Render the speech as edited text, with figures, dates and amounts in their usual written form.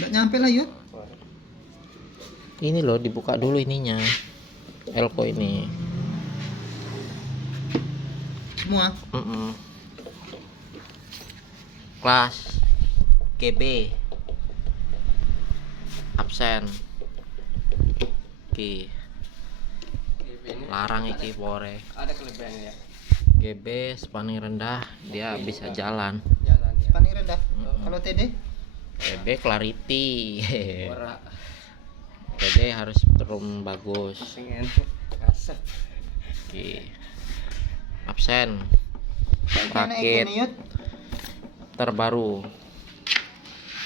Nggak nyampe lah Yud. Ini loh, dibuka dulu ininya. Elko ini. Semua. Kelas GB absen. Ki. Larang iki pore. Ada kelebihannya ya. GB spanning rendah, dia bisa jalan. Jalan ya. Paling rendah. Kalau TD? GB clarity. Suara TD harus turun bagus. pengen kasar. Ki. Absen. Kayak naik Rakit ini Yud. terbaru.